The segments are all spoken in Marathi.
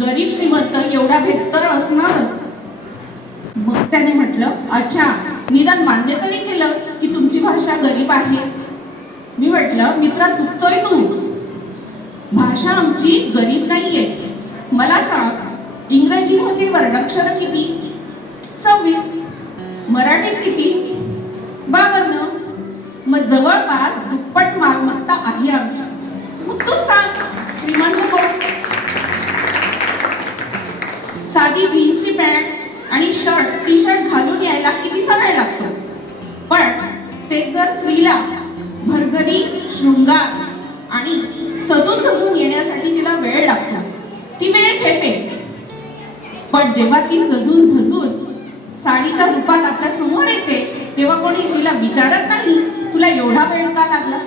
गरीब श्रीमंत एवढा भेद तर असणारच. मग त्याने म्हटलं, अच्छा, निदान मान्य तरी केलं की तुमची भाषा गरीब आहे. मी म्हटलं, मित्रा चुकतोय तू. भाषा आमची गरीब नाहीये. मला सांग, इंग्रजीमध्ये वर्णाक्षर किती? 26. मराठीत किती? 52. मग जवळपास दुप्पट मालमत्ता आहे आमची. मग तू सांग, श्रीमंत कोण? साधी जीन्सची पॅन्ट आणि शर्ट टी शर्ट घालून यायला कितीसा वेळ लागतो, पण ते जर स्त्रीला भरजरी शृंगार आणि सजून धजून येण्यासाठी तिला वेळ लागतो, ती वेळ घेते. पण जेव्हा ती सजून धजून साडीच्या रूपात आपल्या समोर येते तेव्हा कोणी तिला विचारत नाही, तुला एवढा वेळ का लागला?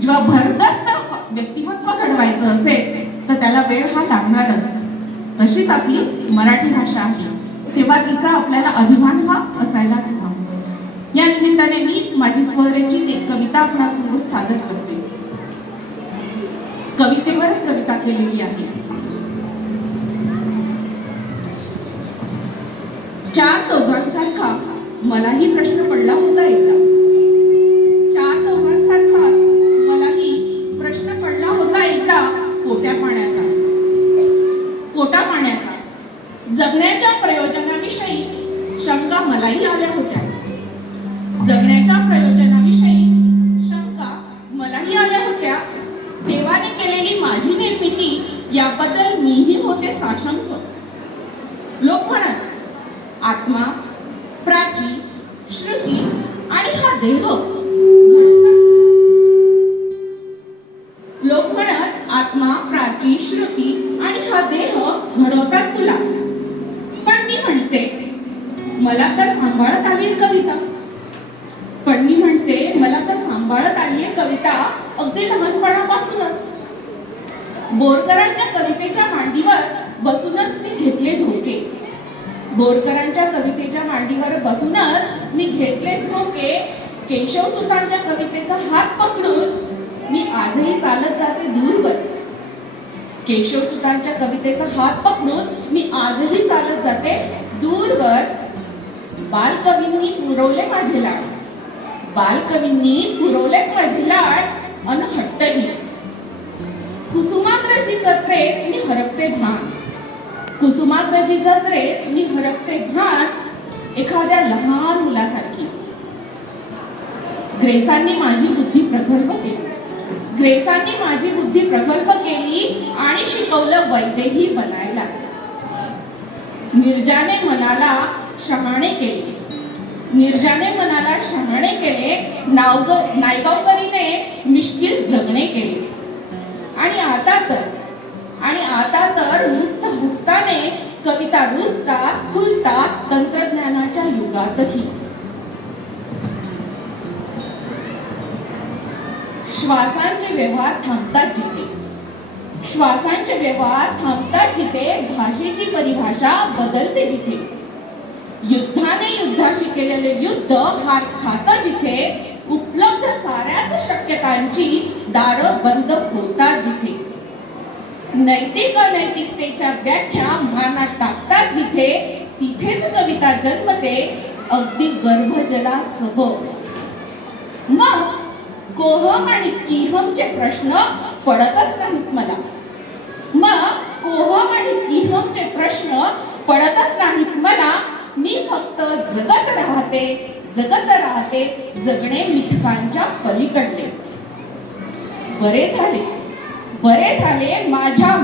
जेव्हा भरदस्त व्यक्तिमत्व घडवायचं असेल तर त्याला वेळ हा लागणारच. तशीच आपली मराठी भाषा आहे, तेव्हा तिचा आपल्याला अभिमान हा असायलाच हवा. या निमित्ताने मी माझी स्वरचित एक कविता आपणासमोर सादर करते. कवितेवरच कविता केलेली आहे. चार चौघांसारखा मलाही प्रश्न पडला होता एकदा. चार चौघांसारखा मलाही प्रश्न पडला होता एकदा पोट्या पाण्याचा. पोटा पाण्याचा जगण्याच्या प्रयोजनाविषयी शंका मलाही आल्या होत्या. जगण्याच्या प्रयोजनाविषयी शंका मलाही आल्या होत्या. देवाने केलेली माझी निर्मिती याबद्दल मीही होते साशंक. लोक म्हणत, आत्मा, प्राची, श्रुती आणि हा देह लोक म्हणत, आत्मा, प्राची, श्रुती आणि हा देह घडवतात तुला. पण मी म्हणते, मला तर सांभाळत आली कविता. पण मी म्हणते, मला तर सांभाळत आली कविता अगदी लहानपणापासूनच. बोरकरांच्या कवितेच्या मांडीवर बसूनच मी घेतले झोके. बोरकरांच्या कवितेच्या मांडीवर बसूनच मी घेतले झोके. केशवसुतांच्या कवितेचा हात पकडून मी आजही चालत जाते दूरवर. केशवसुतांच्या कवितेचा हात पकडून मी आजही चालत जाते दूरवर. बालकवींनी पुरवले माझे लाड. बालकवींनी पुरवले माझे लाड अन हट्टही. कुसुमाग्रजी जत्रेत मी हरपते भान. कुसुमाग्रजी जत्रेत मी हरपते भान एखाद्या लहान मुलासारखी. ग्रेसांनी माझी बुद्धी प्रगल्भ केली. ग्रेसांनी माझी बुद्धी प्रगल्भ केली आणि शिकवलं वैदेही बनायला. निर्जाने मनाला शहाणे केले. निर्जाने मनाला शहाणे केले. नायगावकरीने मिश्किल जगणे केले. आणि आता तर मुक्त हस्ताने कविता रुजतात फुलतात तंत्रज्ञानाच्या युगातही. श्वासांचे व्यवहार थांबतात जिथे. श्वासांचे व्यवहार थांबतात जिथे भाषेची परिभाषा बदलते जिथे. युद्धाने युद्धाशी केलेले युद्ध हात खातं जिथे. उपलब्ध साऱ्याच शक्यतांची दारं बंद होतात जिथे. नैतिक अनैतिकतेच्या व्याख्या मानात टाकतात जिथे. तिथेच कविता जन्मते अगदी गर्भजलासह. मग कोहम आणि किहमचे प्रश्न पडतच नाहीत मला. मग कोहम आणि किहमचे प्रश्न पडतच नाहीत मला. मी फक्त जगत राहते जगणे मिथकांच्या पलीकडले. बरे झाले माझ्या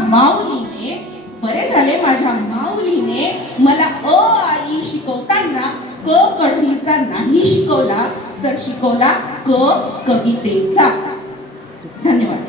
माऊलीने मला अ आई शिकवताना क कढईचा नाही शिकवला तर शिकवला क कवितेचा. धन्यवाद.